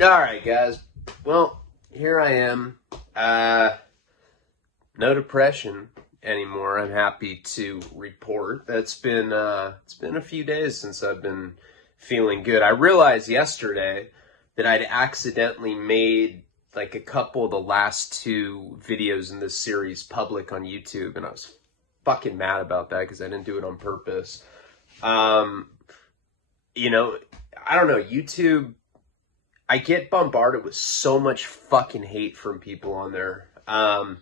Alright, guys. Well, here I am. No depression anymore. I'm happy to report. It's been a few days since I've been feeling good. I realized yesterday that I'd accidentally made like a couple of the last two videos in this series public on YouTube, and I was fucking mad about that because I didn't do it on purpose. You know, I don't know, YouTube, I get bombarded with so much fucking hate from people on there. And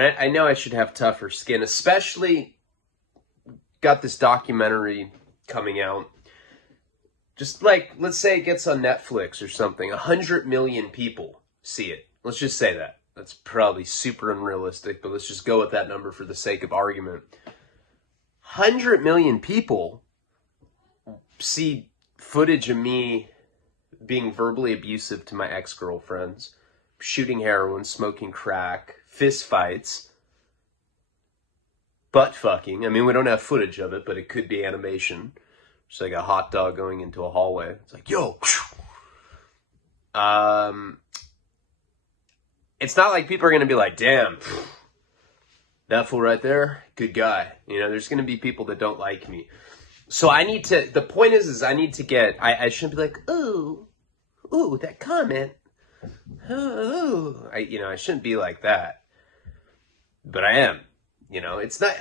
I know I should have tougher skin, especially got this documentary coming out. Just like, let's say it gets on Netflix or something. 100 million people see it. Let's just say that. That's probably super unrealistic, but let's just go with that number for the sake of argument. 100 million people see footage of me being verbally abusive to my ex-girlfriends, shooting heroin, smoking crack, fist fights, butt fucking. I mean, we don't have footage of it, but it could be animation. Just like a hot dog going into a hallway. It's like, yo. It's not like people are going to be like, damn, that fool right there, good guy. You know, there's going to be people that don't like me. So I need to, the point is I need to get, I shouldn't be like, ooh, that comment. Ooh. I shouldn't be like that. But I am. You know, it's not,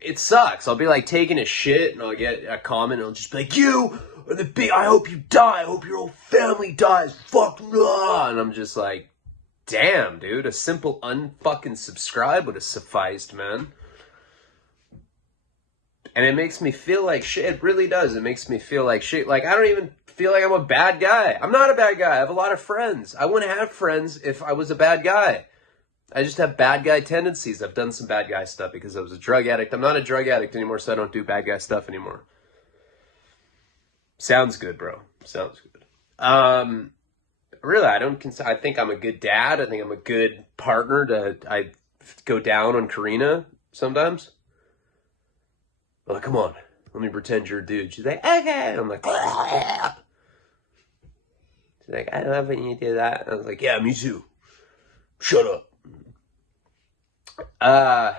it sucks. I'll be like taking a shit and I'll get a comment and I'll just be like, you are the big, I hope you die. I hope your whole family dies. Fuck no. And I'm just like, damn, dude, a simple unfucking subscribe would have sufficed, man. And it makes me feel like shit. It really does. It makes me feel like shit. Like, I don't even feel like I'm a bad guy. I'm not a bad guy. I have a lot of friends. I wouldn't have friends if I was a bad guy. I just have bad guy tendencies. I've done some bad guy stuff because I was a drug addict. I'm not a drug addict anymore, so I don't do bad guy stuff anymore. Sounds good, bro. Sounds good. Really, I think I'm a good dad. I think I'm a good partner I go down on Karina sometimes. I'm like, come on, let me pretend you're a dude. She's like, okay. I'm like, ah. She's like, I love when you do that. I was like, yeah, me too. Shut up. I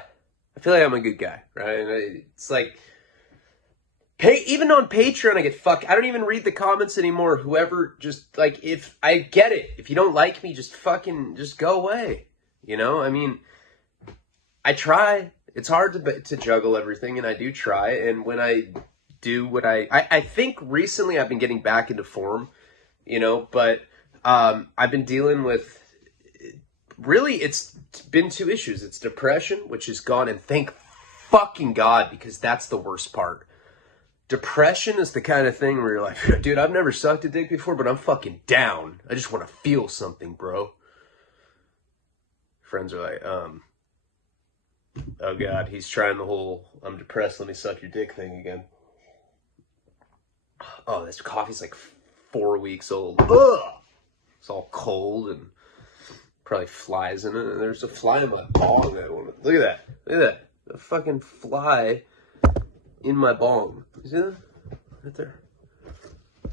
feel like I'm a good guy, right? It's like, even on Patreon, I don't even read the comments anymore. Whoever, just like, if I get it, if you don't like me, just go away. You know, I mean, I try. It's hard to juggle everything, and I do try. And when I do I think recently I've been getting back into form, you know, but I've been dealing with, really, it's been two issues. It's depression, which is gone, and thank fucking God, because that's the worst part. Depression is the kind of thing where you're like, dude, I've never sucked a dick before, but I'm fucking down. I just want to feel something, bro. Friends are like, oh God, he's trying the whole, I'm depressed, let me suck your dick thing again. Oh, this coffee's like 4 weeks old. Ugh! It's all cold and probably flies in it. And there's a fly in my bong. Look at that. Look at that. A fucking fly in my bong. You see that? Right there.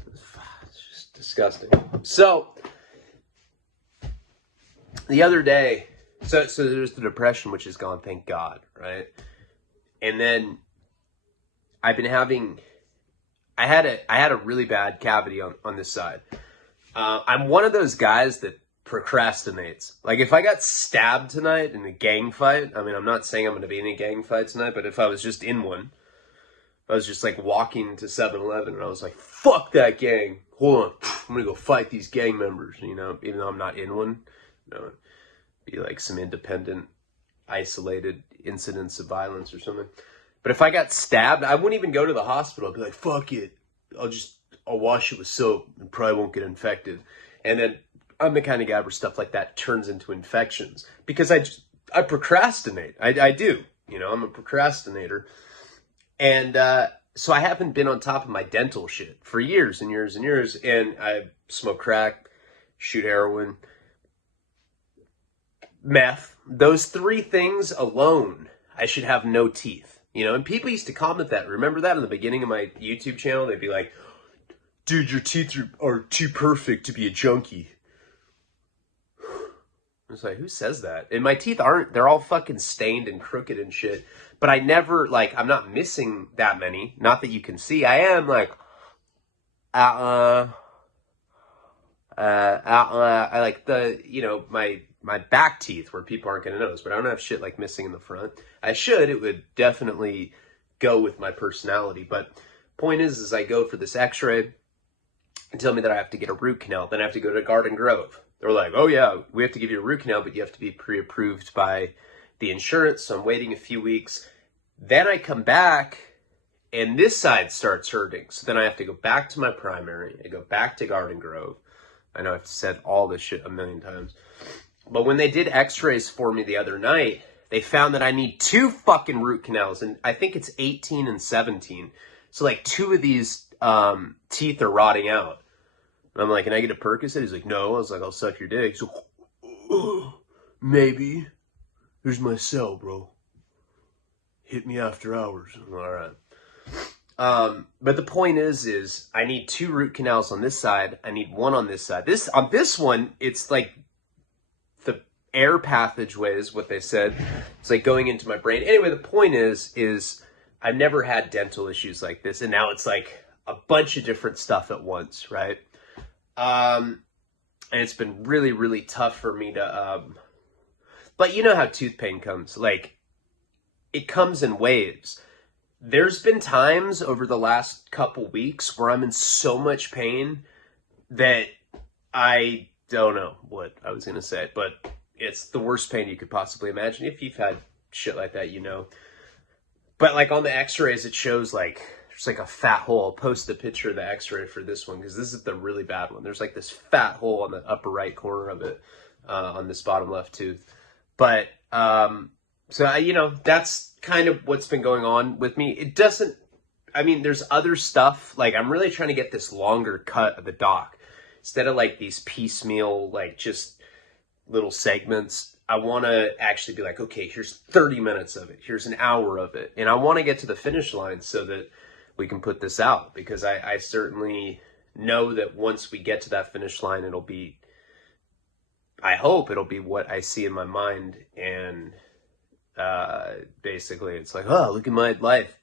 It's just disgusting. So, the other day, so there's the depression, which is gone, thank God, right? And then I've been having, I had a really bad cavity on this side. I'm one of those guys that procrastinates. Like, if I got stabbed tonight in a gang fight, I mean, I'm not saying I'm going to be in a gang fight tonight, but if I was just in one, I was just like walking to 7-Eleven and I was like, fuck that gang. Hold on. I'm going to go fight these gang members, you know, even though I'm not in one, you know. Be like some independent, isolated incidents of violence or something. But if I got stabbed, I wouldn't even go to the hospital. I'd be like, fuck it. I'll wash it with soap and probably won't get infected. And then I'm the kind of guy where stuff like that turns into infections. Because I procrastinate. I do. You know, I'm a procrastinator. And so I haven't been on top of my dental shit for years and years and years. And I smoke crack, shoot heroin, meth. Those three things alone, I should have no teeth. You know, and people used to comment that. Remember that in the beginning of my YouTube channel? They'd be like, dude, your teeth are too perfect to be a junkie. I was like, who says that? And my teeth they're all fucking stained and crooked and shit. But I never, like, I'm not missing that many. Not that you can see. I am, like, I like the, you know, my back teeth where people aren't going to notice. But I don't have shit, like, missing in the front. I should. It would definitely go with my personality. But point is I go for this x-ray and tell me that I have to get a root canal. Then I have to go to Garden Grove. They're like, oh yeah, we have to give you a root canal, but you have to be pre-approved by the insurance. So I'm waiting a few weeks. Then I come back and this side starts hurting. So then I have to go back to my primary. I go back to Garden Grove. I know I've said all this shit a million times. But when they did x-rays for me the other night, they found that I need 2 fucking root canals. And I think it's 18 and 17. So like 2 of these teeth are rotting out. And I'm like, can I get a Percocet? He's like, no. I was like, I'll suck your dick. So, maybe. Here's my cell, bro. Hit me after hours. All right. But the point is I need 2 root canals on this side. I need 1 on this side. On this one, it's like the air passageway is what they said. It's like going into my brain. Anyway, the point is I've never had dental issues like this. And now it's like a bunch of different stuff at once, right? And it's been really, really tough for me to, but you know how tooth pain comes, like it comes in waves. There's been times over the last couple weeks where I'm in so much pain that I don't know what I was going to say, but it's the worst pain you could possibly imagine. If you've had shit like that, you know, but like on the x-rays, it shows like, there's like a fat hole. I'll post the picture of the x-ray for this one because this is the really bad one. There's like this fat hole on the upper right corner of it on this bottom left tooth. But so you know, that's kind of what's been going on with me. It doesn't, I mean, there's other stuff. Like I'm really trying to get this longer cut of the doc instead of like these piecemeal, like just little segments. I want to actually be like, okay, here's 30 minutes of it. Here's an hour of it. And I want to get to the finish line so that we can put this out, because I certainly know that once we get to that finish line, it'll be, I hope it'll be what I see in my mind. And basically it's like, oh, look at my life.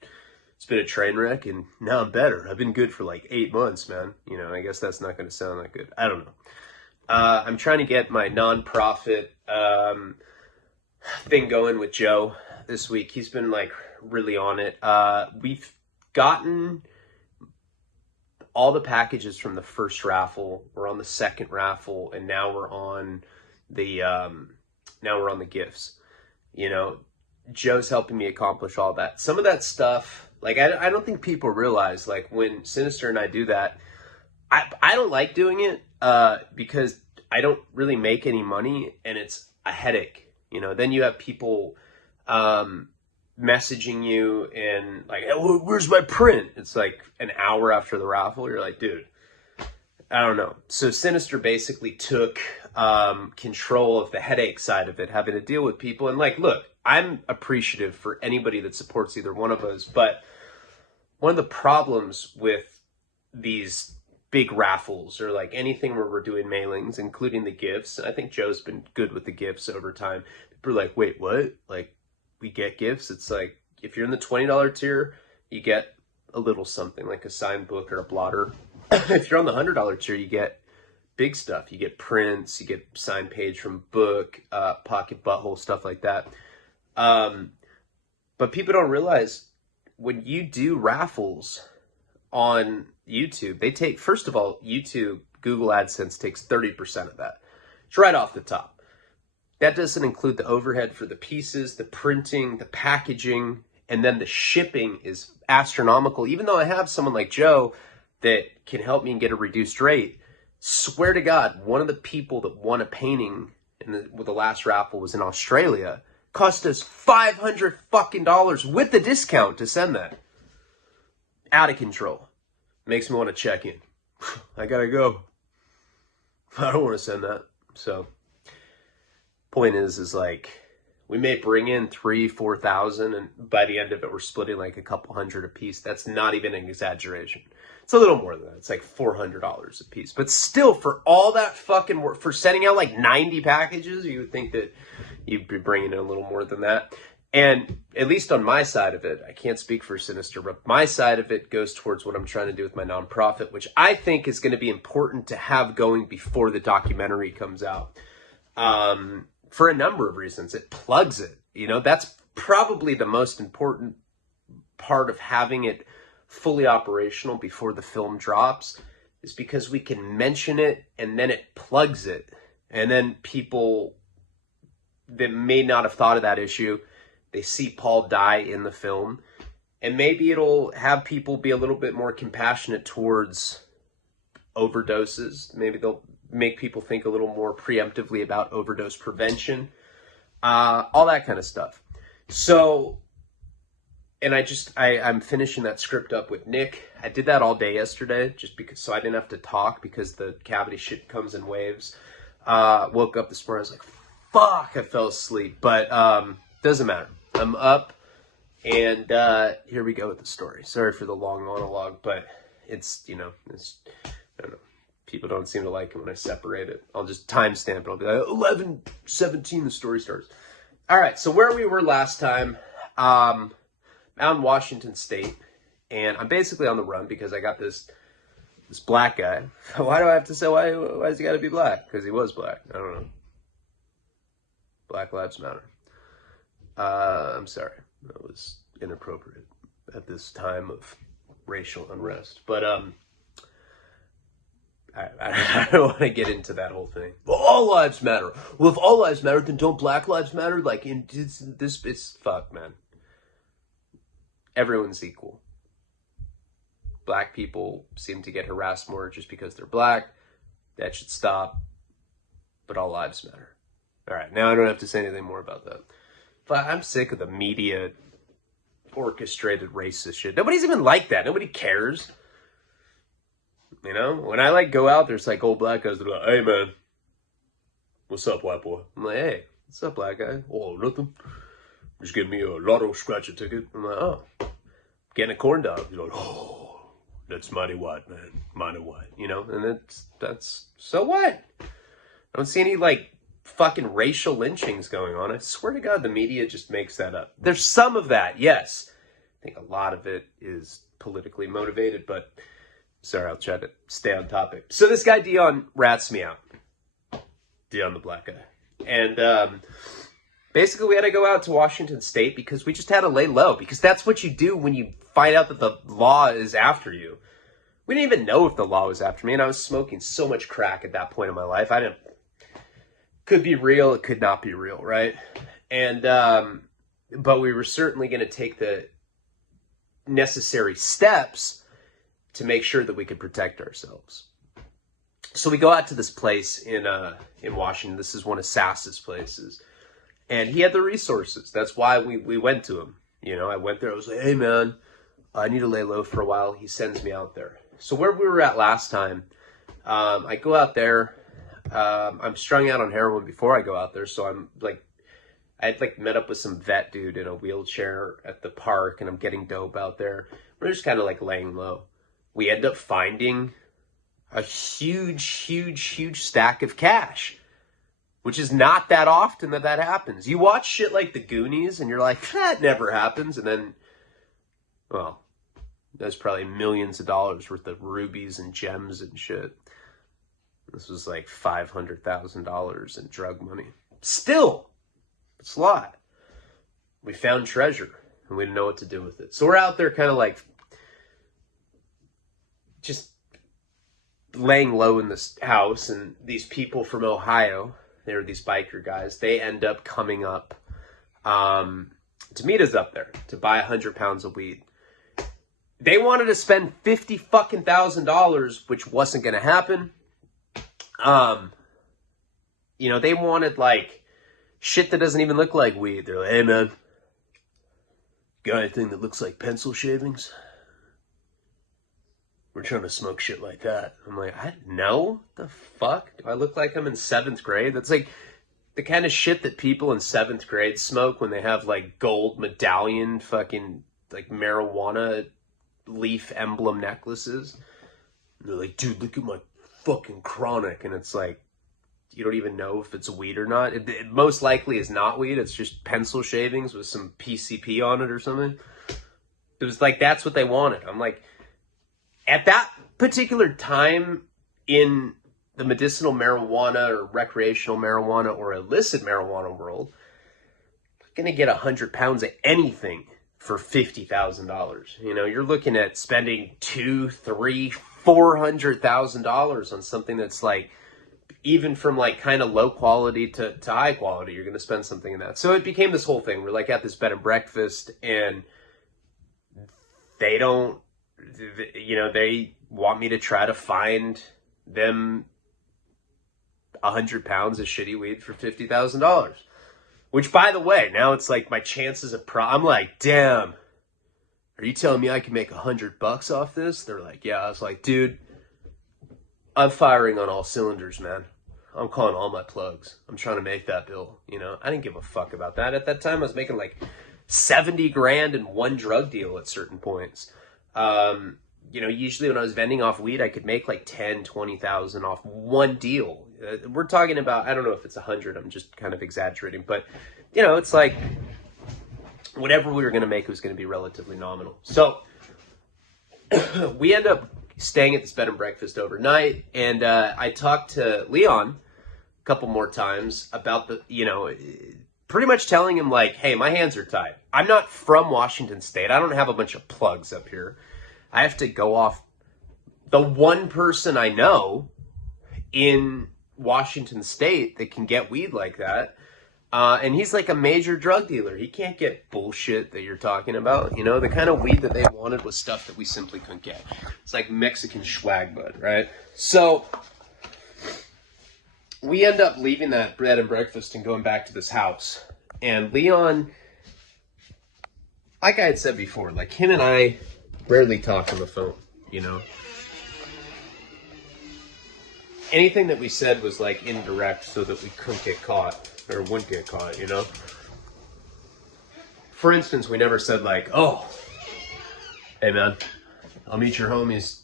It's been a train wreck and now I'm better. I've been good for like 8 months, man. You know, I guess that's not going to sound that good. I don't know. I'm trying to get my nonprofit thing going with Joe this week. He's been like really on it. We've gotten all the packages from the first raffle. We're on the second raffle, and now we're on the gifts. You know, Joe's helping me accomplish all that. Some of that stuff, like I don't think people realize, like when Sinister and I do that, I don't like doing it because I don't really make any money, and it's a headache. You know, then you have people messaging you and like, hey, where's my print? It's like an hour after the raffle. You're like, dude, I don't know. So Sinister basically took control of the headache side of it, having to deal with people. And like, look, I'm appreciative for anybody that supports either one of us. But one of the problems with these big raffles or like anything where we're doing mailings, including the gifts, I think Joe's been good with the gifts over time. People are like, wait, what? Like, we get gifts? It's like, if you're in the $20 tier, you get a little something like a signed book or a blotter. If you're on the $100 tier, you get big stuff. You get prints, you get signed page from book, pocket butthole, stuff like that. But people don't realize when you do raffles on YouTube, they take, first of all, YouTube, Google AdSense takes 30% of that. It's right off the top. That doesn't include the overhead for the pieces, the printing, the packaging, and then the shipping is astronomical. Even though I have someone like Joe that can help me and get a reduced rate, swear to God, one of the people that won a painting with the last raffle was in Australia. Cost us $500 fucking dollars with the discount to send that. Out of control. Makes me want to check in. I gotta go. I don't want to send that. So, point is like, We may bring in 3,000-4,000, and by the end of it, we're splitting like a couple hundred a piece. That's not even an exaggeration. It's a little more than that. It's like $400 a piece. But still, for all that fucking work, for sending out like 90 packages, you would think that you'd be bringing in a little more than that. And at least on my side of it, I can't speak for Sinister, but my side of it goes towards what I'm trying to do with my nonprofit, which I think is going to be important to have going before the documentary comes out. For a number of reasons. It plugs it. You know, that's probably the most important part of having it fully operational before the film drops, is because we can mention it and then it plugs it. And then people that may not have thought of that issue, they see Paul die in the film, and maybe it'll have people be a little bit more compassionate towards overdoses. Maybe they'll make people think a little more preemptively about overdose prevention, all that kind of stuff. So, and I'm finishing that script up with Nick. I did that all day yesterday, just because, so I didn't have to talk, because the cavity shit comes in waves. Woke up this morning, I was like, fuck, I fell asleep, but doesn't matter. I'm up, and here we go with the story. Sorry for the long monologue, but it's, I don't know. People don't seem to like it when I separate it. I'll just timestamp it. I'll be like, 11:17, the story starts. All right, so where we were last time, out in Washington State, and I'm basically on the run because I got this black guy. Why do I have to say, why has he got to be black? Because he was black. I don't know. Black Lives Matter. I'm sorry. That was inappropriate at this time of racial unrest. But, I don't want to get into that whole thing. Well, all lives matter. Well, if all lives matter, then don't Black Lives Matter? Like, it's fuck, man. Everyone's equal. Black people seem to get harassed more just because they're black. That should stop. But all lives matter. All right, now I don't have to say anything more about that. But I'm sick of the media orchestrated racist shit. Nobody's even like that. Nobody cares. You know, when I go out, there's old black guys that are like, hey man, what's up, white boy? I'm like, hey, what's up, black guy? Oh, nothing. Just give me a lotto scratcher ticket. I'm like, oh, getting a corn dog. He's like, oh, that's mighty white, man. Mighty white. You know, and that's so what? I don't see any fucking racial lynchings going on. I swear to God, the media just makes that up. There's some of that, yes. I think a lot of it is politically motivated, but sorry, I'll try to stay on topic. So this guy, Dion, rats me out. Dion, the black guy. And basically we had to go out to Washington State because we just had to lay low. Because that's what you do when you find out that the law is after you. We didn't even know if the law was after me. And I was smoking so much crack at that point in my life. Could be real, it could not be real, right? And, but we were certainly going to take the necessary steps to make sure that we could protect ourselves. So we go out to this place in Washington. This is one of Sass's places. And he had the resources. That's why we went to him. You know, I went there. I was like, hey, man, I need to lay low for a while. He sends me out there. So where we were at last time, I go out there. I'm strung out on heroin before I go out there. So I had met up with some vet dude in a wheelchair at the park. And I'm getting dope out there. We're just kind of laying low. We end up finding a huge stack of cash, which is not that often that happens. You watch shit like The Goonies and you're like, that never happens. And then, well, that's probably millions of dollars worth of rubies and gems and shit. This was $500,000 in drug money. Still, it's a lot. We found treasure and we didn't know what to do with it. So we're out there kind of just laying low in this house, and these people from Ohio, they were these biker guys, they end up coming up to meet us up there to buy 100 pounds of weed. They wanted to spend $50,000, which wasn't going to happen. They wanted shit that doesn't even look like weed. They're like, hey man, got anything that looks like pencil shavings? We're trying to smoke shit like that. I'm like, I know? The fuck? Do I look like I'm in 7th grade? That's the kind of shit that people in 7th grade smoke when they have like gold medallion fucking like marijuana leaf emblem necklaces. And they're like, dude, look at my fucking chronic. And it's like, you don't even know if it's weed or not. It most likely is not weed. It's just pencil shavings with some PCP on it or something. It was like, that's what they wanted. I'm like, at that particular time in the medicinal marijuana or recreational marijuana or illicit marijuana world, you're going to get 100 pounds of anything for $50,000. You know, you're looking at spending $200,000, $300,000, $400,000 on something that's like, even from like kind of low quality to high quality, you're going to spend something in that. So it became this whole thing. We're like at this bed and breakfast, and they don't, you know, they want me to try to find them 100 pounds of shitty weed for $50,000. Which, by the way, now it's like my chances of I'm like, damn, are you telling me I can make $100 off this? They're like, yeah. I was like, dude, I'm firing on all cylinders, man. I'm calling all my plugs. I'm trying to make that bill. You know, I didn't give a fuck about that. At that time, I was making like 70 grand in one drug deal at certain points. You know, usually when I was vending off weed, I could make like 10, 20,000 off one deal. We're talking about, I don't know if it's 100, I'm just kind of exaggerating, but you know, it's like whatever we were going to make was going to be relatively nominal. So we end up staying at this bed and breakfast overnight, and I talked to Leon a couple more times about the, you know, pretty much telling him like, hey, my hands are tied. I'm not from Washington State. I don't have a bunch of plugs up here. I have to go off the one person I know in Washington State that can get weed like that. And he's like a major drug dealer. He can't get bullshit that you're talking about. You know, the kind of weed that they wanted was stuff that we simply couldn't get. It's like Mexican swag bud, right? So we end up leaving that bed and breakfast and going back to this house. And Leon, like I had said before, like him and I rarely talk on the phone, you know? Anything that we said was like indirect so that we couldn't get caught or wouldn't get caught, you know? For instance, we never said like, oh, hey man, I'll meet your homies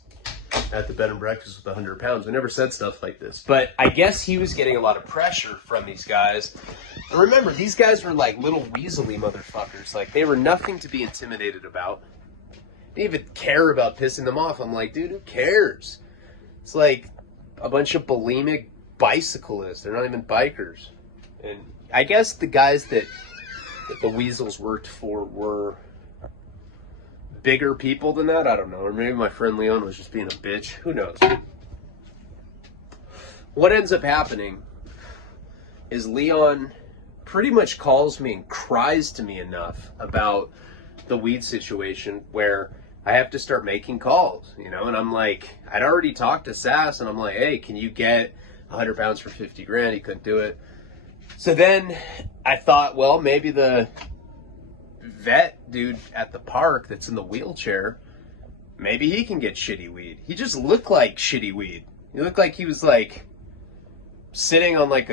at the bed and breakfast with 100 pounds. We never said stuff like this. But I guess he was getting a lot of pressure from these guys. And remember, these guys were like little weaselly motherfuckers. Like, they were nothing to be intimidated about. Didn't even care about pissing them off. I'm like, dude, who cares? It's like a bunch of bulimic bicyclists. They're not even bikers. And I guess the guys that the weasels worked for were bigger people than that. I don't know. Or maybe my friend Leon was just being a bitch. Who knows? What ends up happening is Leon pretty much calls me and cries to me enough about the weed situation where I have to start making calls, you know? And I'm like, I'd already talked to Sass, and I'm like, hey, can you get 100 pounds for 50 grand? He couldn't do it. So then I thought, well, maybe the vet dude at the park that's in the wheelchair, maybe he can get shitty weed. He just looked like shitty weed. He looked like he was like sitting on like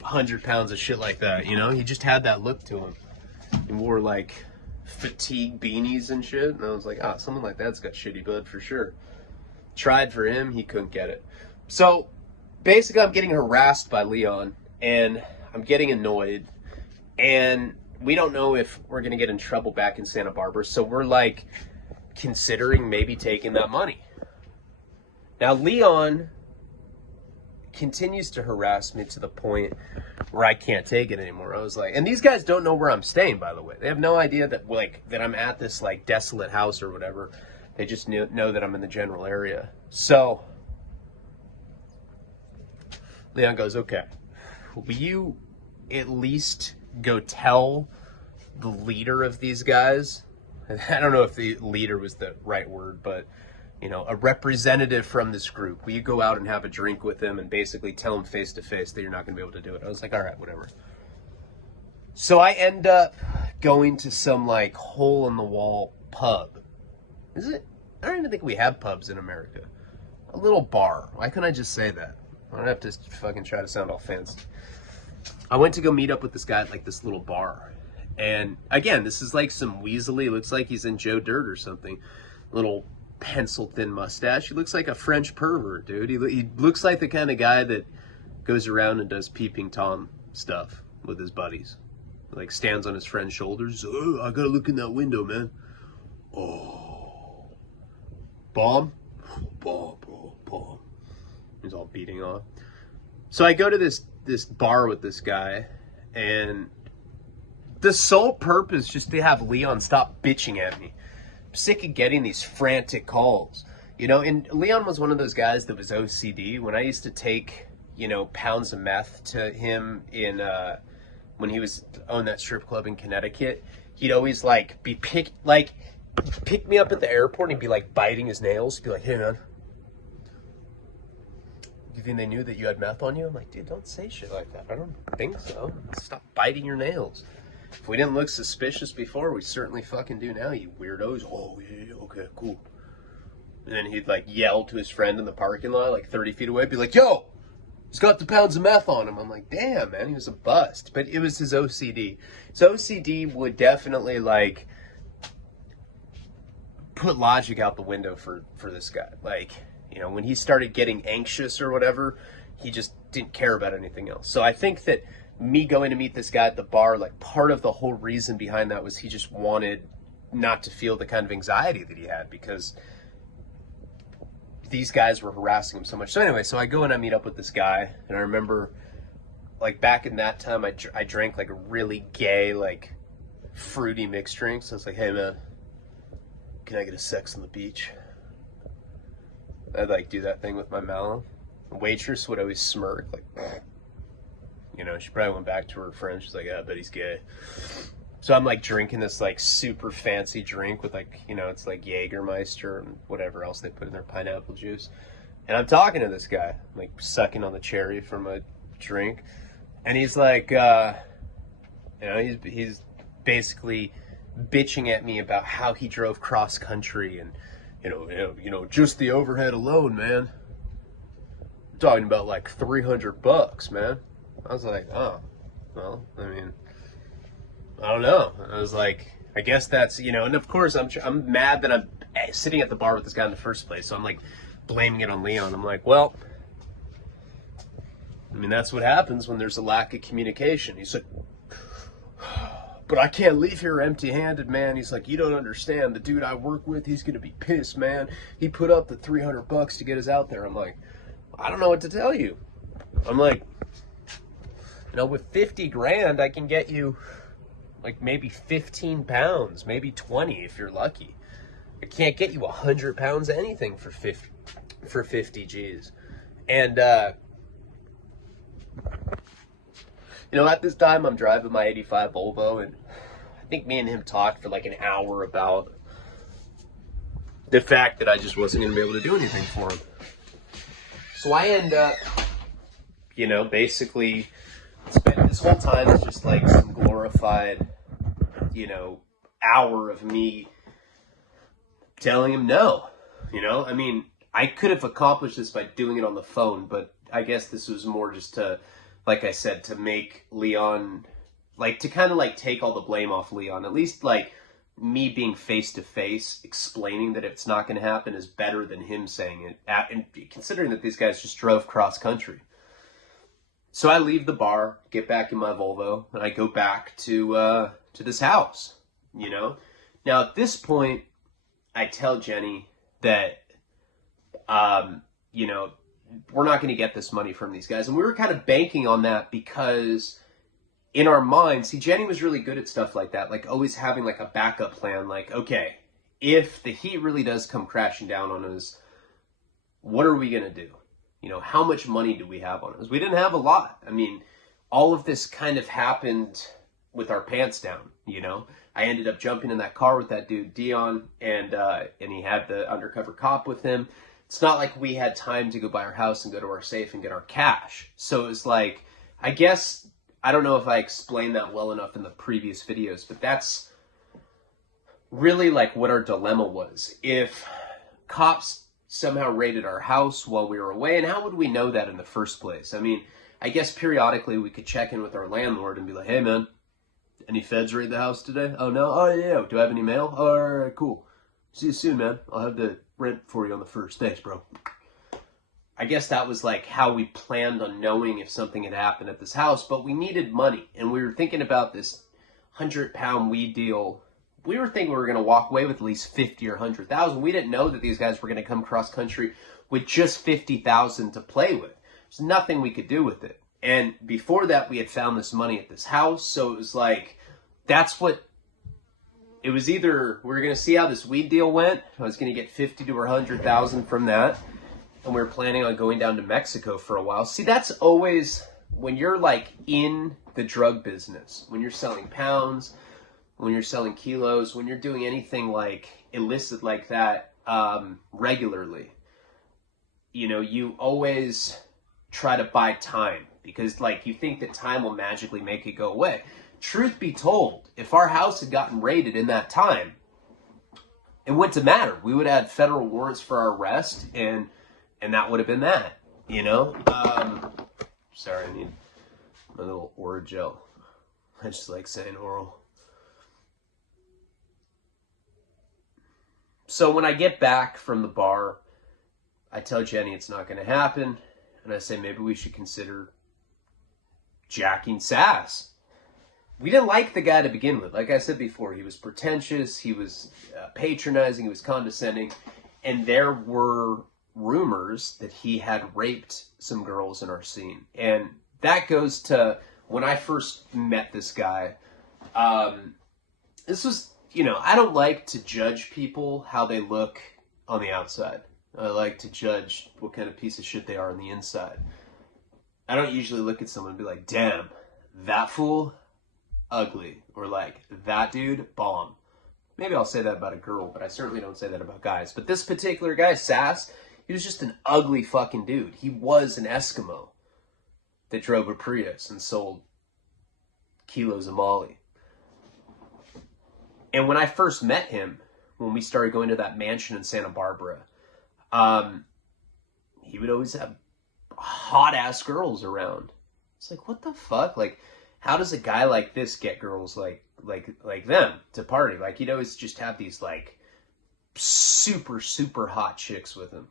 100 pounds of shit like that, you know? He just had that look to him. He wore like fatigue beanies and shit, and I was like, ah, someone like that's got shitty bud for sure. Tried for him, he couldn't get it. So basically I'm getting harassed by Leon, and I'm getting annoyed, and we don't know if we're gonna get in trouble back in Santa Barbara, so we're like considering maybe taking that money. Now Leon continues to harass me to the point where I can't take it anymore. I was like, and these guys don't know where I'm staying, by the way. They have no idea that that I'm at this like desolate house or whatever. They just know that I'm in the general area. So Leon goes, okay, will you at least go tell the leader of these guys? I don't know if the leader was the right word, but you know, a representative from this group. Will you go out and have a drink with him and basically tell him face to face that you're not going to be able to do it? I was like, all right, whatever. So I end up going to some like hole in the wall pub. Is it? I don't even think we have pubs in America. A little bar. Why couldn't I just say that? I don't have to fucking try to sound all fancy. I went to go meet up with this guy at like this little bar. And again, this is like some weaselly, looks like he's in Joe Dirt or something. Little pencil thin mustache. He looks like a French pervert, dude. He looks like the kind of guy that goes around and does peeping Tom stuff with his buddies. Like stands on his friend's shoulders. Oh, I gotta look in that window, man. Oh. Bomb? Bomb, bro, bomb. He's all beating off. So I go to this bar with this guy, and the sole purpose just to have Leon stop bitching at me. I'm sick of getting these frantic calls. You know, and Leon was one of those guys that was OCD. When I used to take, you know, pounds of meth to him in when he was owned that strip club in Connecticut, he'd always like pick me up at the airport and he'd be like biting his nails. He'd be like, "Hey man, you think they knew that you had meth on you?" I'm like, "Dude, don't say shit like that. I don't think so. Stop biting your nails. If we didn't look suspicious before, we certainly fucking do now, you weirdos." "Oh, yeah, okay, cool." And then he'd like yell to his friend in the parking lot, like 30 feet away, be like, "Yo, he's got the pounds of meth on him." I'm like, damn, man, he was a bust. But it was his OCD. His OCD would definitely like put logic out the window for this guy. Like, you know, when he started getting anxious or whatever, he just didn't care about anything else. So I think that me going to meet this guy at the bar, like part of the whole reason behind that was he just wanted not to feel the kind of anxiety that he had because these guys were harassing him so much. So anyway, so I go and I meet up with this guy, and I remember like back in that time, I drank like a really gay, like fruity mixed drink. So I was like, "Hey man, can I get a sex on the beach?" I'd like do that thing with my mouth. The waitress would always smirk, like, you know, she probably went back to her friend. She's like, "Yeah, I bet he's gay." So I'm like drinking this like super fancy drink with like, you know, it's like Jägermeister and whatever else they put in their pineapple juice. And I'm talking to this guy, like sucking on the cherry from a drink. And he's like, you know, he's basically bitching at me about how he drove cross country and, you know, just the overhead alone, man. I'm talking about like $300, man. I was like, oh, well, I mean, I don't know. I was like, I guess that's, you know, and of course I'm mad that I'm sitting at the bar with this guy in the first place. So I'm like blaming it on Leon. I'm like, well, I mean, that's what happens when there's a lack of communication. He's like, "But I can't leave here empty-handed, man." He's like, "You don't understand. The dude I work with, he's going to be pissed, man. He put up the $300 to get us out there." I'm like, I don't know what to tell you. I'm like, you know, with 50 grand, I can get you like maybe 15 pounds, maybe 20 if you're lucky. I can't get you 100 pounds of anything for 50 G's. And, you know, at this time I'm driving my 85 Volvo, and I think me and him talked for like an hour about the fact that I just wasn't going to be able to do anything for him. So I end up, you know, basically spent this whole time as just like some glorified, you know, hour of me telling him no. You know, I mean, I could have accomplished this by doing it on the phone, but I guess this was more just to, like I said, to make Leon, like to kind of like take all the blame off Leon. At least like me being face to face, explaining that it's not going to happen is better than him saying it. And considering that these guys just drove cross country. So I leave the bar, get back in my Volvo, and I go back to this house, you know? Now, at this point, I tell Jenny that, you know, we're not going to get this money from these guys. And we were kind of banking on that because in our minds, see, Jenny was really good at stuff like that, like always having like a backup plan. Like, okay, if the heat really does come crashing down on us, what are we going to do? You know, how much money do we have on us? We didn't have a lot. I mean, all of this kind of happened with our pants down, you know? I ended up jumping in that car with that dude, Dion, and he had the undercover cop with him. It's not like we had time to go by our house and go to our safe and get our cash. So it was like, I guess, I don't know if I explained that well enough in the previous videos, but that's really like what our dilemma was. If cops somehow raided our house while we were away. And how would we know that in the first place? I mean, I guess periodically we could check in with our landlord and be like, hey man, any feds raid the house today? Oh no? Oh yeah, do I have any mail? Oh, all right, cool. See you soon, man. I'll have the rent for you on the first. Thanks, bro. I guess that was like how we planned on knowing if something had happened at this house, but we needed money. And we were thinking about this 100-pound weed deal. We were thinking we were going to walk away with at least 50 or 100,000. We didn't know that these guys were going to come cross country with just 50,000 to play with. There's nothing we could do with it. And before that, we had found this money at this house. So it was like, that's what, it was either we were going to see how this weed deal went. I was going to get 50 to 100,000 from that. And we were planning on going down to Mexico for a while. See, that's always, when you're like in the drug business, when you're selling pounds, when you're selling kilos, when you're doing anything like illicit like that regularly, you know, you always try to buy time because like you think that time will magically make it go away. Truth be told, if our house had gotten raided in that time, it wouldn't have mattered. We would have had federal warrants for our arrest and that would have been that, you know? Sorry, I need my little oral gel. I just like saying oral. So when I get back from the bar, I tell Jenny it's not going to happen. And I say, maybe we should consider jacking Sass. We didn't like the guy to begin with. Like I said before, he was pretentious. He was patronizing. He was condescending. And there were rumors that he had raped some girls in our scene. And that goes to when I first met this guy. This was, you know, I don't like to judge people how they look on the outside. I like to judge what kind of piece of shit they are on the inside. I don't usually look at someone and be like, damn, that fool, ugly. Or like, that dude, bomb. Maybe I'll say that about a girl, but I certainly don't say that about guys. But this particular guy, Sass, he was just an ugly fucking dude. He was an Eskimo that drove a Prius and sold kilos of Molly. And when I first met him, when we started going to that mansion in Santa Barbara, he would always have hot-ass girls around. It's like, what the fuck? Like, how does a guy like this get girls like them to party? Like, he'd always just have these, like, super, super hot chicks with him.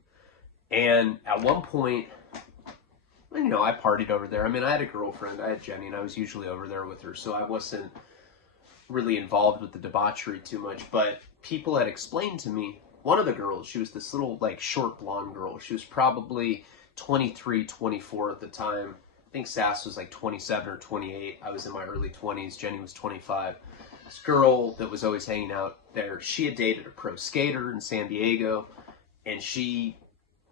And at one point, you know, I partied over there. I mean, I had a girlfriend. I had Jenny, and I was usually over there with her, so I wasn't really involved with the debauchery too much. But people had explained to me, one of the girls, she was this little, like, short blonde girl. She was probably 23, 24 at the time. I think Sass was like 27 or 28. I was in my early 20s. Jenny was 25. This girl that was always hanging out there, she had dated a pro skater in San Diego, and she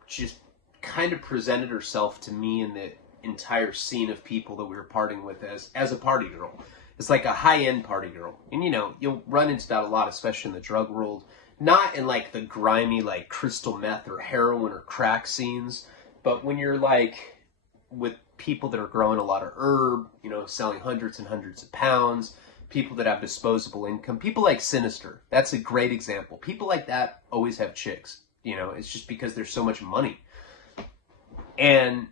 just kind of presented herself to me and the entire scene of people that we were partying with as a party girl. It's like a high-end party girl. And, you know, you'll run into that a lot, especially in the drug world. Not in, like, the grimy, like, crystal meth or heroin or crack scenes, but when you're, like, with people that are growing a lot of herb, you know, selling hundreds and hundreds of pounds, people that have disposable income, people like Sinister. That's a great example. People like that always have chicks. You know, it's just because there's so much money. And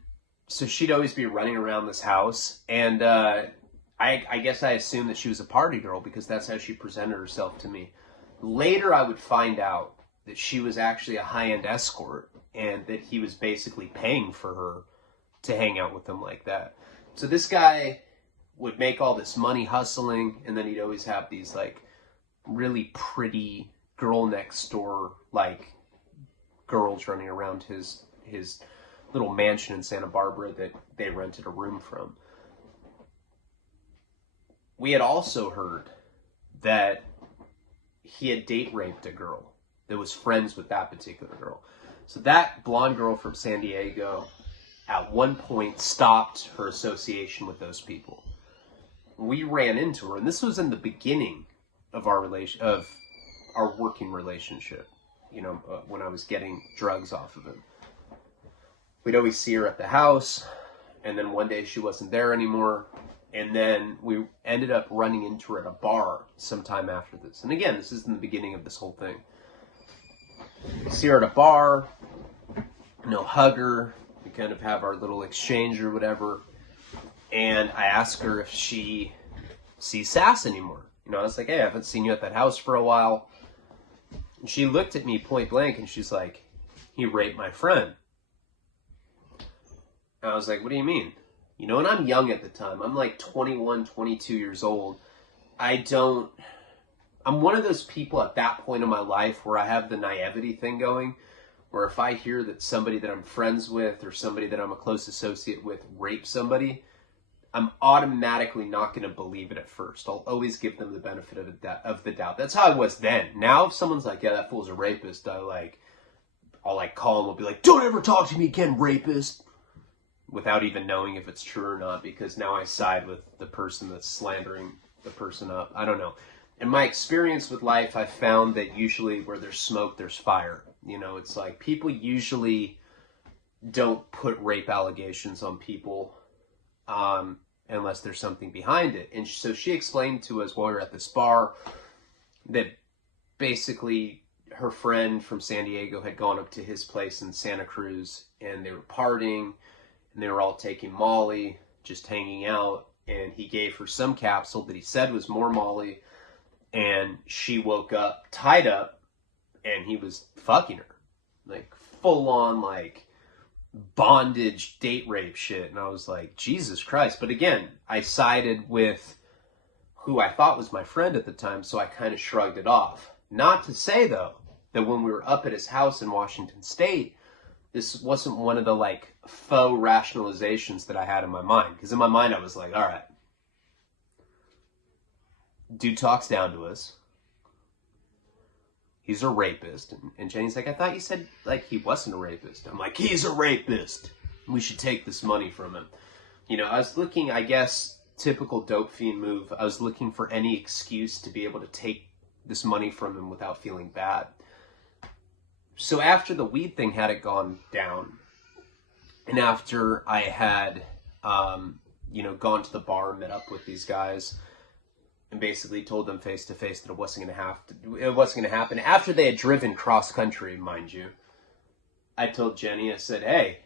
so she'd always be running around this house, and I guess I assumed that she was a party girl because that's how she presented herself to me. Later, I would find out that she was actually a high-end escort and that he was basically paying for her to hang out with him like that. So this guy would make all this money hustling, and then he'd always have these, like, really pretty girl next door, like, girls running around his little mansion in Santa Barbara that they rented a room from. We had also heard that he had date raped a girl that was friends with that particular girl. So that blonde girl from San Diego at one point stopped her association with those people. We ran into her, and this was in the beginning of our working relationship, you know, when I was getting drugs off of him. We'd always see her at the house, and then one day she wasn't there anymore, and then we ended up running into her at a bar sometime after this. And again, this is in the beginning of this whole thing. See her at a bar, hug her. We kind of have our little exchange or whatever. And I ask her if she sees Sass anymore. I was like, hey, I haven't seen you at that house for a while. And she looked at me point blank and she's like, he raped my friend. And I was like, what do you mean? And I'm young at the time. I'm like 21, 22 years old. I'm one of those people at that point in my life where I have the naivety thing going, where if I hear that somebody that I'm friends with or somebody that I'm a close associate with raped somebody, I'm automatically not going to believe it at first. I'll always give them the benefit of the doubt. That's how I was then. Now, if someone's like, yeah, that fool's a rapist, I'll call him. I'll be like, don't ever talk to me again, rapist. Without even knowing if it's true or not, because now I side with the person that's slandering the person up. I don't know. In my experience with life, I've found that usually where there's smoke, there's fire. It's like people usually don't put rape allegations on people unless there's something behind it. And so she explained to us while we were at this bar that basically her friend from San Diego had gone up to his place in Santa Cruz and they were partying and they were all taking Molly, just hanging out. And he gave her some capsule that he said was more Molly. And she woke up tied up and he was fucking her. Like full on bondage date rape shit. And I was like, Jesus Christ. But again, I sided with who I thought was my friend at the time, so I kind of shrugged it off. Not to say though that when we were up at his house in Washington State, this wasn't one of the faux rationalizations that I had in my mind. Because in my mind I was like, all right, dude talks down to us. He's a rapist. And Jenny's like, I thought you said he wasn't a rapist. I'm like, he's a rapist. We should take this money from him. I was looking, I guess, typical dope fiend move. I was looking for any excuse to be able to take this money from him without feeling bad. So after the weed thing had it gone down, and after I had, gone to the bar and met up with these guys, and basically told them face to face that it wasn't going to happen. After they had driven cross country, mind you, I told Jenny, I said, hey,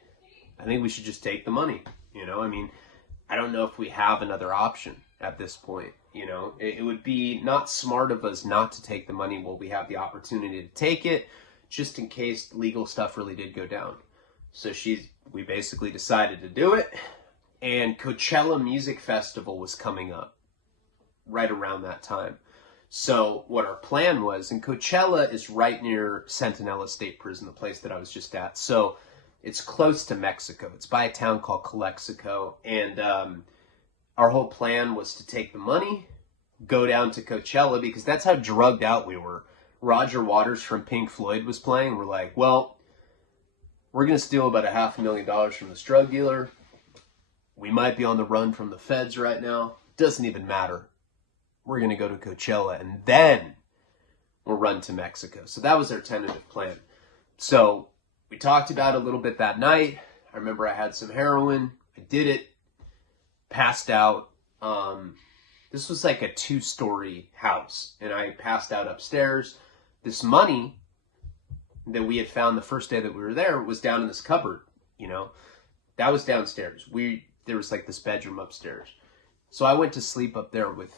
I think we should just take the money. I don't know if we have another option at this point. It would be not smart of us not to take the money while we have the opportunity to take it, just in case legal stuff really did go down. So we basically decided to do it, and Coachella Music Festival was coming up right around that time. So what our plan was, and Coachella is right near Centinela State Prison, the place that I was just at. So it's close to Mexico. It's by a town called Calexico. And our whole plan was to take the money, go down to Coachella, because that's how drugged out we were. Roger Waters from Pink Floyd was playing. We're like, well, we're going to steal about $500,000 from this drug dealer. We might be on the run from the feds right now. Doesn't even matter. We're going to go to Coachella and then we'll run to Mexico. So that was our tentative plan. So we talked about it a little bit that night. I remember I had some heroin. I did it. Passed out. This was like a 2-story house. And I passed out upstairs. This money that we had found the first day that we were there was down in this cupboard. That was downstairs. There was this bedroom upstairs. So I went to sleep up there with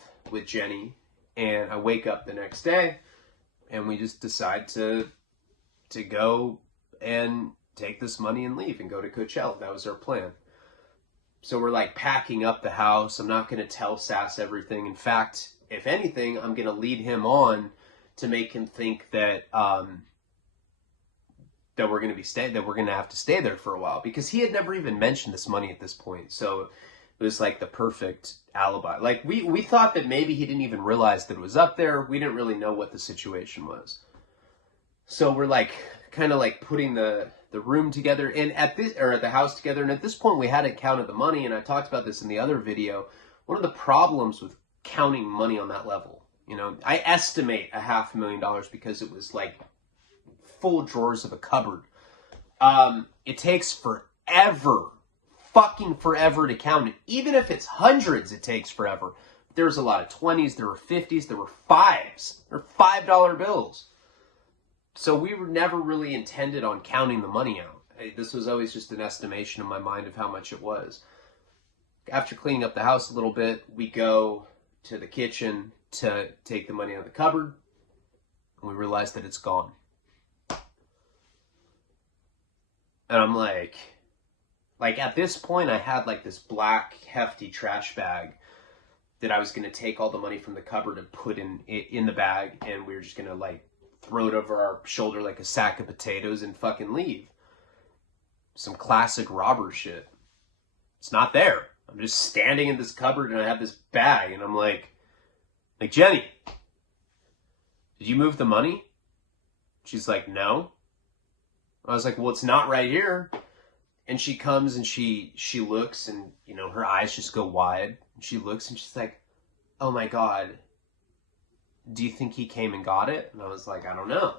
Jenny, and I wake up the next day and we just decide to go and take this money and leave and go to Coachella. That was our plan. So we're packing up the house. I'm not going to tell Sass everything. In fact, if anything, I'm going to lead him on to make him think that that we're going to have to stay there for a while, because he had never even mentioned this money at this point. So it was the perfect alibi. We thought that maybe he didn't even realize that it was up there. We didn't really know what the situation was. So we're kind of putting the room together and or the house together. And at this point we hadn't counted the money. And I talked about this in the other video. One of the problems with counting money on that level, I estimate $500,000 because it was full drawers of a cupboard. It takes fucking forever to count it. Even if it's hundreds, it takes forever. There's a lot of 20s, there were 50s, there were 5s. There were $5 bills. So we were never really intended on counting the money out. this was always just an estimation in my mind of how much it was. After cleaning up the house a little bit, we go to the kitchen to take the money out of the cupboard, and we realize that it's gone. And I'm like at this point, I had like this black, hefty trash bag that I was going to take all the money from the cupboard and put in the bag, and we were just going to like throw it over our shoulder like a sack of potatoes and fucking leave. Some classic robber shit. It's not there. I'm just standing in this cupboard and I have this bag, and I'm like, Jenny, did you move the money? She's like, no. I was like, well, it's not right here. And she comes and she looks, and, you know, her eyes just go wide. And she looks and she's like, oh my God, do you think he came and got it? And I was like, I don't know.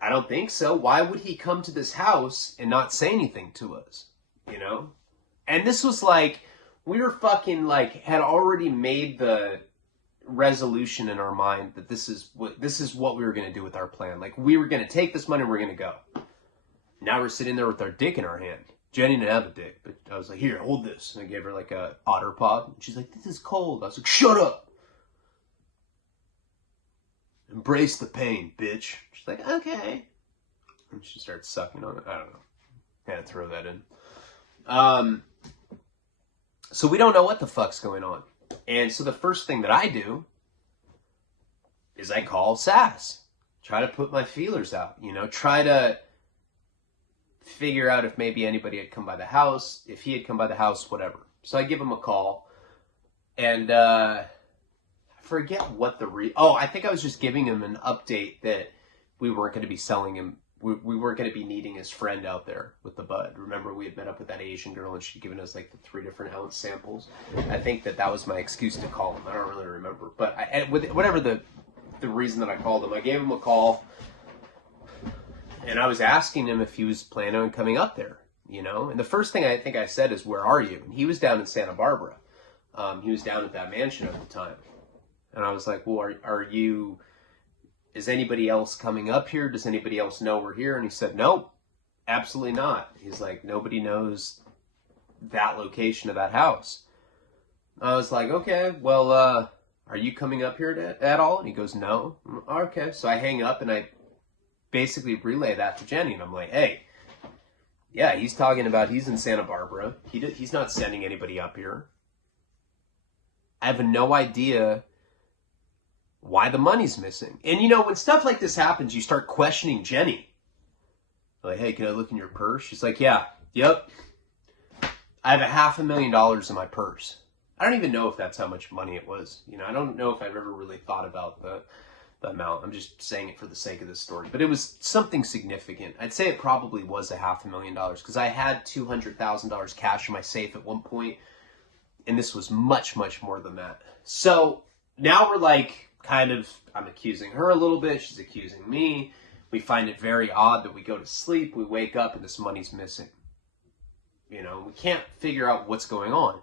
I don't think so. Why would he come to this house and not say anything to us? You know? And this was like, we were fucking like, had already made the resolution in our mind that this is what we were going to do with our plan. Like, we were going to take this money and we're going to go. Now we're sitting there with our dick in our hand. Jenny didn't have a dick, but I was like, here, hold this. And I gave her like a otter pod. And she's like, this is cold. I was like, shut up. Embrace the pain, bitch. She's like, okay. And she starts sucking on it. I don't know. Had to throw that in. So we don't know what the fuck's going on. And so the first thing that I do is I call Sass. Try to put my feelers out, you know, try to figure out if maybe anybody had come by the house, if he had come by the house, whatever. So I give him a call, and I forget what I think I was just giving him an update that we weren't going to be selling him. We weren't going to be needing his friend out there with the bud. Remember, we had met up with that Asian girl, and she'd given us like the 3 different ounce samples. I think that was my excuse to call him. I don't really remember, but whatever the reason that I called him, I gave him a call, and I was asking him if he was planning on coming up there, you know. And the first thing I think I said is, "Where are you?" And he was down in Santa Barbara. He was down at that mansion at the time, and I was like, "Well, are you? Is anybody else coming up here? Does anybody else know we're here?" And he said, "Nope, absolutely not." He's like, "Nobody knows that location of that house." I was like, "Okay, well, are you coming up here at all?" And he goes, "No." Okay, so I hang up and I basically relay that to Jenny, and I'm like, "Hey, yeah, he's talking about he's in Santa Barbara. He's not sending anybody up here. I have no idea why the money's missing." And, you know, when stuff like this happens, you start questioning Jenny. Like, "Hey, can I look in your purse?" She's like, "Yeah, yep. I have $500,000 in my purse." I don't even know if that's how much money it was. You know, I don't know if I've ever really thought about the amount. I'm just saying it for the sake of this story. But it was something significant. I'd say it probably was $500,000 because I had $200,000 cash in my safe at one point, and this was much, much more than that. So now we're like, I'm accusing her a little bit. She's accusing me. We find it very odd that we go to sleep, we wake up, and this money's missing. You know, we can't figure out what's going on.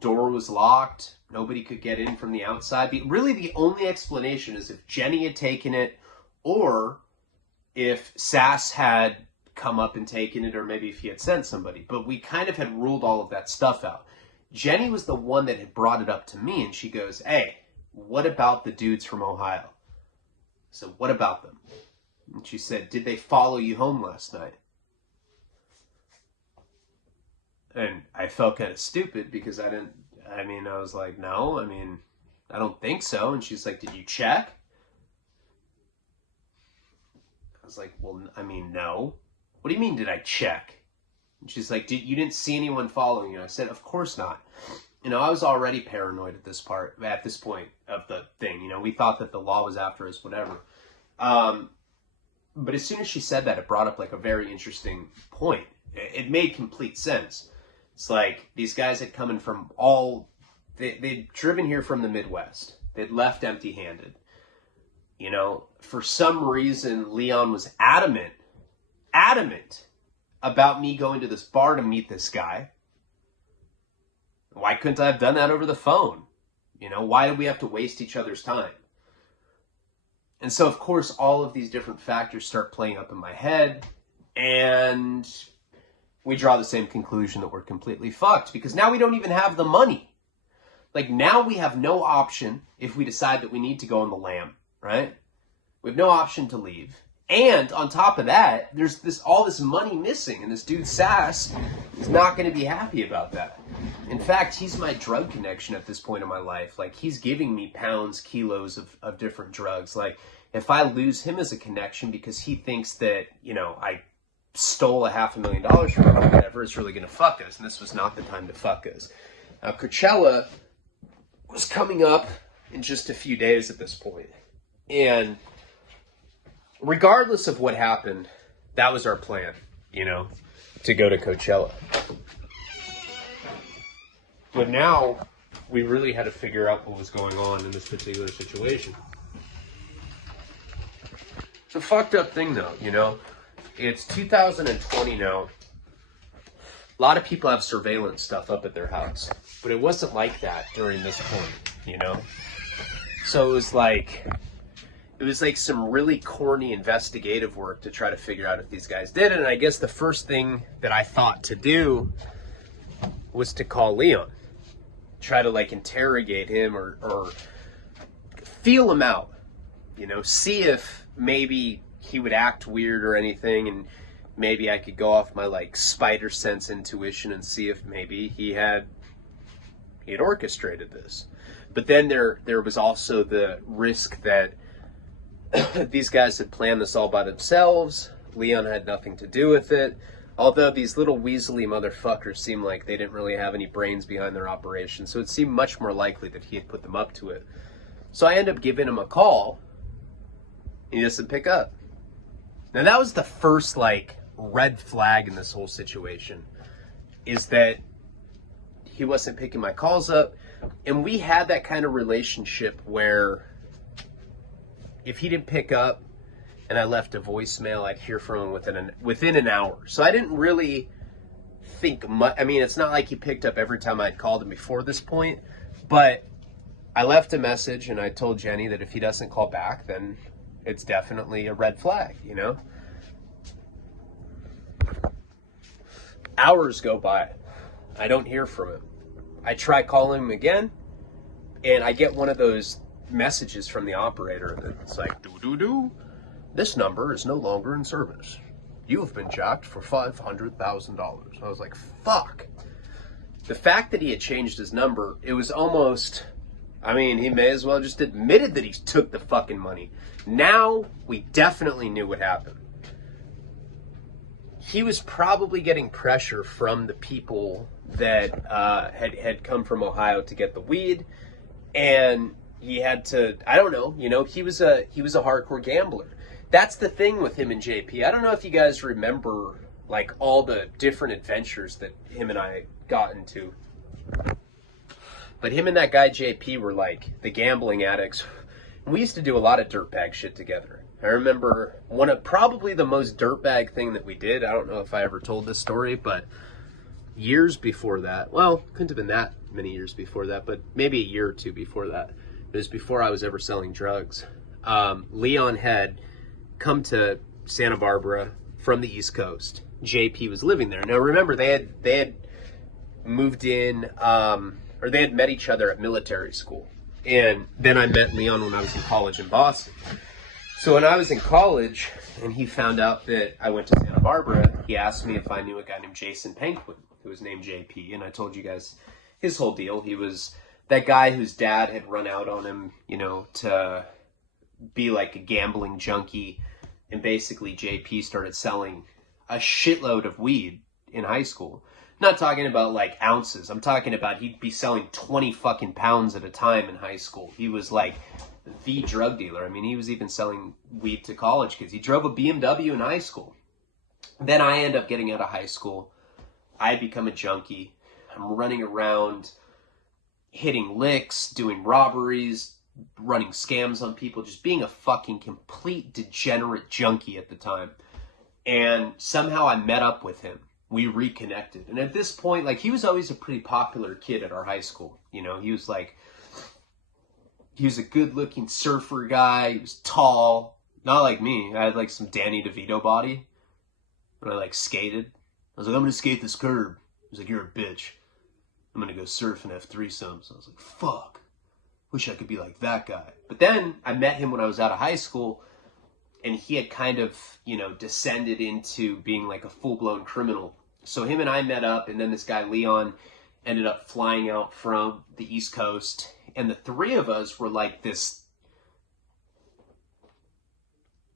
Door was locked. Nobody could get in from the outside. Really, the only explanation is if Jenny had taken it, or if Sass had come up and taken it, or maybe if he had sent somebody. But we kind of had ruled all of that stuff out. Jenny was the one that had brought it up to me, and she goes, "Hey, what about the dudes from Ohio?" So what about them? And she said, "Did they follow you home last night?" And I felt kind of stupid because I was like, "No, I don't think so." And she's like, "Did you check?" I was like, "Well, no." "What do you mean, did I check?" And she's like, you didn't see anyone following you?" I said, "Of course not." You know, I was already paranoid at this point of the thing. You know, we thought that the law was after us, whatever. But as soon as she said that, it brought up like a very interesting point. It made complete sense. It's like these guys had come in from they'd driven here from the Midwest. They'd left empty-handed. You know, for some reason, Leon was adamant about me going to this bar to meet this guy. Why couldn't I have done that over the phone? You know, why did we have to waste each other's time? And so, of course, all of these different factors start playing up in my head. And we draw the same conclusion that we're completely fucked because now we don't even have the money. Like, now we have no option if we decide that we need to go on the lam, right? We have no option to leave. And on top of that, there's all this money missing, and this dude Sass is not going to be happy about that. In fact, he's my drug connection at this point in my life. Like, he's giving me pounds, kilos of different drugs. Like, if I lose him as a connection because he thinks that, you know, I stole $500,000 from him or whatever, it's really going to fuck us. And this was not the time to fuck us. Now, Coachella was coming up in just a few days at this point. And regardless of what happened, that was our plan, you know, to go to Coachella. But now we really had to figure out what was going on in this particular situation. It's a fucked up thing though, you know. It's 2020 now. A lot of people have surveillance stuff up at their house, but it wasn't like that during this point, you know. So it was like some really corny investigative work to try to figure out if these guys did it. And I guess the first thing that I thought to do was to call Leon, try to like interrogate him or feel him out, you know, see if maybe he would act weird or anything, and maybe I could go off my like spider sense intuition and see if maybe he had orchestrated this. But then there was also the risk that these guys had planned this all by themselves. Leon had nothing to do with it. Although these little weaselly motherfuckers seemed like they didn't really have any brains behind their operation. So it seemed much more likely that he had put them up to it. So I ended up giving him a call. He doesn't pick up. Now that was the first like red flag in this whole situation, is that he wasn't picking my calls up. And we had that kind of relationship where if he didn't pick up and I left a voicemail, I'd hear from him within an hour. So I didn't really think much. I mean, it's not like he picked up every time I'd called him before this point, but I left a message and I told Jenny that if he doesn't call back, then it's definitely a red flag, you know? Hours go by. I don't hear from him. I try calling him again, and I get one of those messages from the operator that's like, doo-doo-doo, this number is no longer in service. You have been jacked for $500,000. I was like, fuck. The fact that he had changed his number, it was almost, I mean, he may as well just admitted that he took the fucking money. Now, we definitely knew what happened. He was probably getting pressure from the people that had come from Ohio to get the weed, and he had to, I don't know, you know, he was a hardcore gambler. That's the thing with him and JP. I don't know if you guys remember like all the different adventures that him and I got into. But him and that guy JP were like the gambling addicts. We used to do a lot of dirtbag shit together. I remember one of probably the most dirtbag thing that we did. I don't know if I ever told this story, but years before that, well, couldn't have been that many years before that, but maybe a year or two before that. It was before I was ever selling drugs. Leon had come to Santa Barbara from the East Coast. JP was living there. Now remember, they had moved in, or they had met each other at military school. And then I met Leon when I was in college in Boston. So when I was in college and he found out that I went to Santa Barbara, he asked me if I knew a guy named Jason Penquin, who was named JP. And I told you guys his whole deal. He was that guy whose dad had run out on him, you know, to be like a gambling junkie. And basically JP started selling a shitload of weed in high school. Not talking about like ounces. I'm talking about he'd be selling 20 fucking pounds at a time in high school. He was like the drug dealer. I mean, he was even selling weed to college kids. He drove a BMW in high school. Then I end up getting out of high school. I become a junkie. I'm running around, hitting licks, doing robberies, running scams on people, just being a fucking complete degenerate junkie at the time. And somehow I met up with him. We reconnected. And at this point, like, he was always a pretty popular kid at our high school. You know, he was a good-looking surfer guy. He was tall. Not like me. I had, like, some Danny DeVito body. when I like skated. I was like, I'm gonna skate this curb. He was like, you're a bitch. I'm gonna go surf and have threesomes. I was like, fuck. Wish I could be like that guy. But then I met him when I was out of high school, and he had kind of, descended into being like a full-blown criminal. So him and I met up, and then this guy, Leon, ended up flying out from the East Coast, and the three of us were like this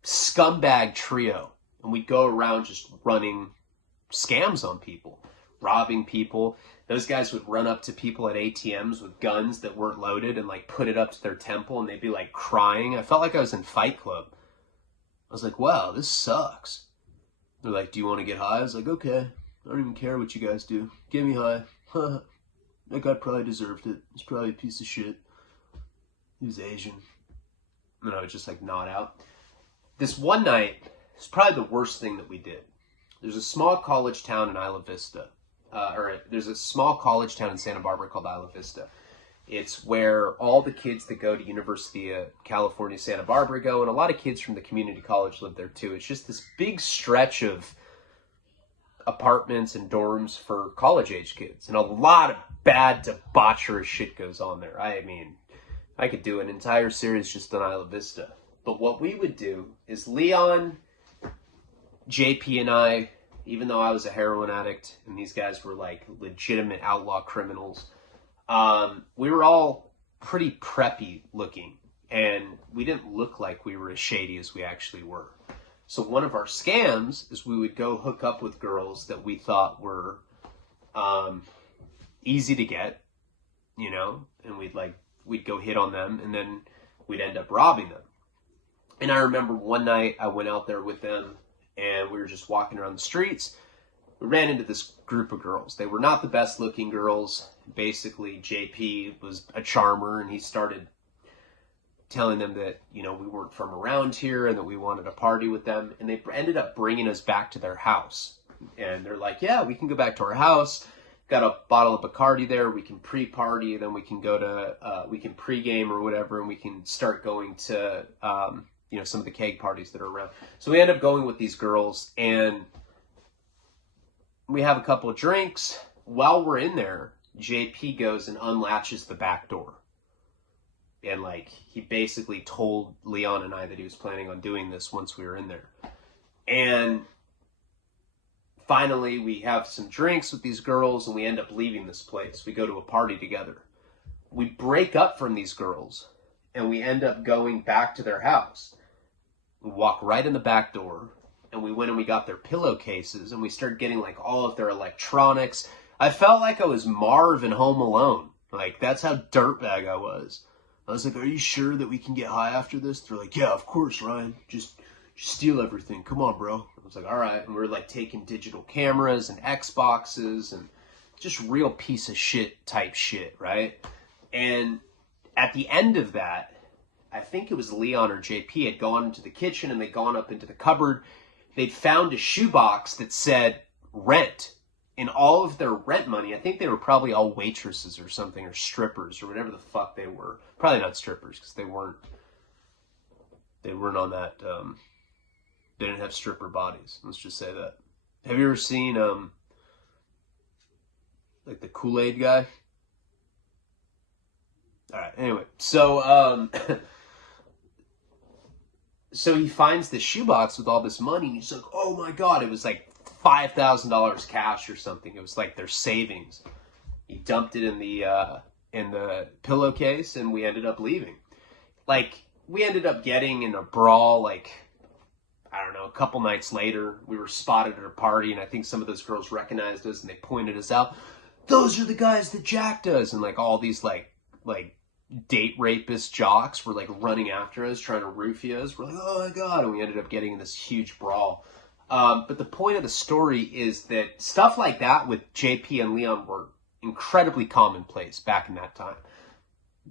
scumbag trio, and we'd go around just running scams on people, robbing people. Those guys would run up to people at ATMs with guns that weren't loaded and like put it up to their temple, and they'd be like crying. I felt like I was in Fight Club. I was like, wow, this sucks. They're like, do you want to get high? I was like, okay. I don't even care what you guys do. Get me high. That guy probably deserved it. He's probably a piece of shit. He was Asian. And I would just like nod out. This one night, it's probably the worst thing that we did. There's a small college town in Isla Vista. There's a small college town in Santa Barbara called Isla Vista. It's where all the kids that go to University of California, Santa Barbara go, and a lot of kids from the community college live there too. It's just this big stretch of apartments and dorms for college-age kids, and a lot of bad, debaucherous shit goes on there. I mean, I could do an entire series just on Isla Vista. But what we would do is Leon, JP, and I, even though I was a heroin addict and these guys were like legitimate outlaw criminals, we were all pretty preppy looking, and we didn't look like we were as shady as we actually were. So one of our scams is we would go hook up with girls that we thought were easy to get, and we'd go hit on them, and then we'd end up robbing them. And I remember one night I went out there with them, and we were just walking around the streets. We ran into this group of girls. They were not the best looking girls. Basically, JP was a charmer, and he started telling them that, we weren't from around here and that we wanted to party with them. And they ended up bringing us back to their house. And they're like, yeah, we can go back to our house. Got a bottle of Bacardi there. We can pre-party. Then we can go to, we can pre-game or whatever, and we can start going to, some of the keg parties that are around. So we end up going with these girls, and we have a couple of drinks. While we're in there, JP goes and unlatches the back door. And he basically told Leon and I that he was planning on doing this once we were in there. And finally, we have some drinks with these girls, and we end up leaving this place. We go to a party together. We break up from these girls, and we end up going back to their house. We walk right in the back door, and we went and we got their pillowcases, and we started getting all of their electronics. I felt like I was Marv in Home Alone. That's how dirtbag I was. I was like, are you sure that we can get high after this? They're like, yeah, of course, Ryan. Just steal everything. Come on, bro. I was like, all right. And we were taking digital cameras and Xboxes and just real piece of shit type shit, right? And at the end of that, I think it was Leon or JP had gone into the kitchen, and they'd gone up into the cupboard. They'd found a shoebox that said rent. And all of their rent money, I think they were probably all waitresses or something, or strippers or whatever the fuck they were. Probably not strippers, because they weren't on that, they didn't have stripper bodies. Let's just say that. Have you ever seen, the Kool-Aid guy? Alright, anyway. So, so he finds this shoebox with all this money, and he's like, oh my god, it was $5,000 cash or something. It was their savings. He dumped it in the pillowcase, and we ended up leaving. We ended up getting in a brawl, I don't know, a couple nights later. We were spotted at a party, and I think some of those girls recognized us, and they pointed us out. Those are the guys that jacked us. And all these date rapist jocks were running after us, trying to roofie us. We're like, oh my god. And we ended up getting in this huge brawl. But the point of the story is that stuff like that with JP and Leon were incredibly commonplace back in that time.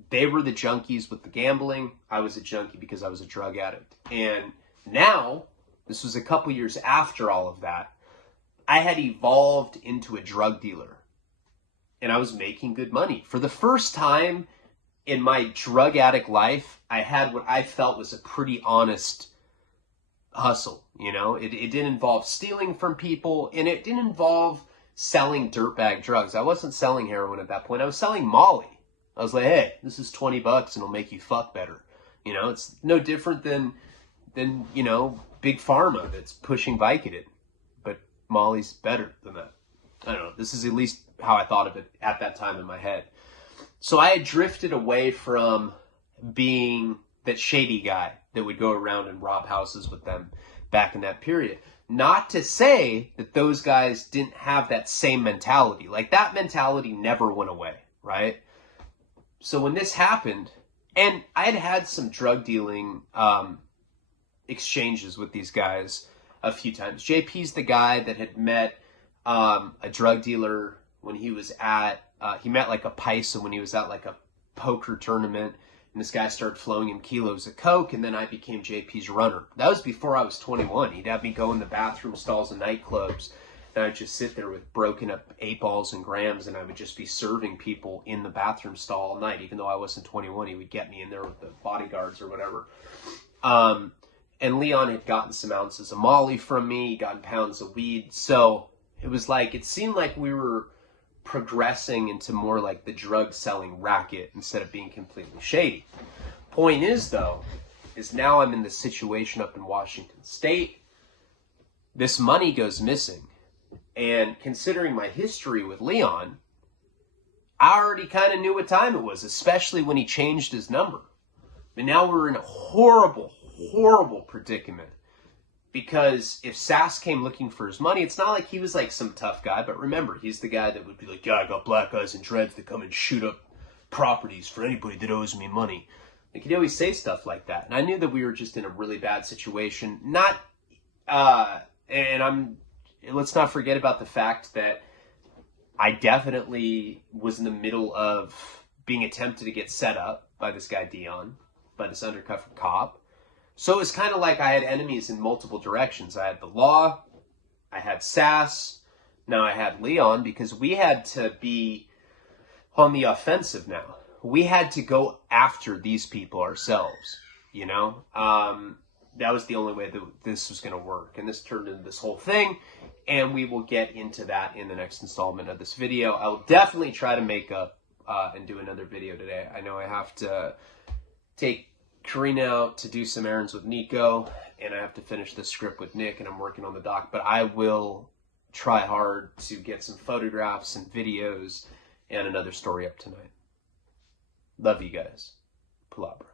They were the junkies with the gambling. I was a junkie because I was a drug addict. And now, this was a couple years after all of that, I had evolved into a drug dealer. And I was making good money. For the first time in my drug addict life, I had what I felt was a pretty honest hustle, you know? It didn't involve stealing from people, and it didn't involve selling dirtbag drugs. I wasn't selling heroin at that point. I was selling Molly. I was like, hey, this is $20 and it'll make you fuck better. You know, it's no different than you know, Big Pharma that's pushing Vicodin. But Molly's better than that. I don't know. This is at least how I thought of it at that time in my head. So I had drifted away from being that shady guy that would go around and rob houses with them back in that period. Not to say that those guys didn't have that same mentality. Like, that mentality never went away, right? So when this happened, and I had had some drug dealing exchanges with these guys a few times. JP's the guy that had met a drug dealer when he was at, he met like a paisa when he was at like a poker tournament, and this guy started flowing him kilos of coke, and then I became JP's runner. That was before I was 21. He'd have me go in the bathroom stalls and nightclubs, and I'd just sit there with broken up 8 balls and grams, and I would just be serving people in the bathroom stall all night. Even though I wasn't 21, he would get me in there with the bodyguards or whatever. And Leon had gotten some ounces of Molly from me, he'd gotten pounds of weed. So it was like, it seemed like we were progressing into more like the drug selling racket instead of being completely shady. Point is, though, is now I'm in this situation up in Washington State. This money goes missing. And considering my history with Leon, I already kind of knew what time it was, especially when he changed his number. And now we're in a horrible, horrible predicament. Because if Sass came looking for his money, it's not like he was like some tough guy. But remember, he's the guy that would be like, yeah, I got black guys and dreads that come and shoot up properties for anybody that owes me money. Like, he'd always say stuff like that. And I knew that we were just in a really bad situation. Let's not forget about the fact that I definitely was in the middle of being attempted to get set up by this guy Dion, by this undercover cop. So it was kind of like I had enemies in multiple directions. I had the law, I had Sass, now I had Leon, because we had to be on the offensive now. We had to go after these people ourselves, you know? That was the only way that this was going to work. And this turned into this whole thing, and we will get into that in the next installment of this video. I will definitely try to make up and do another video today. I know I have to take Karina out to do some errands with Nico, and I have to finish the script with Nick, and I'm working on the doc, but I will try hard to get some photographs and videos and another story up tonight. Love you guys. Palabra.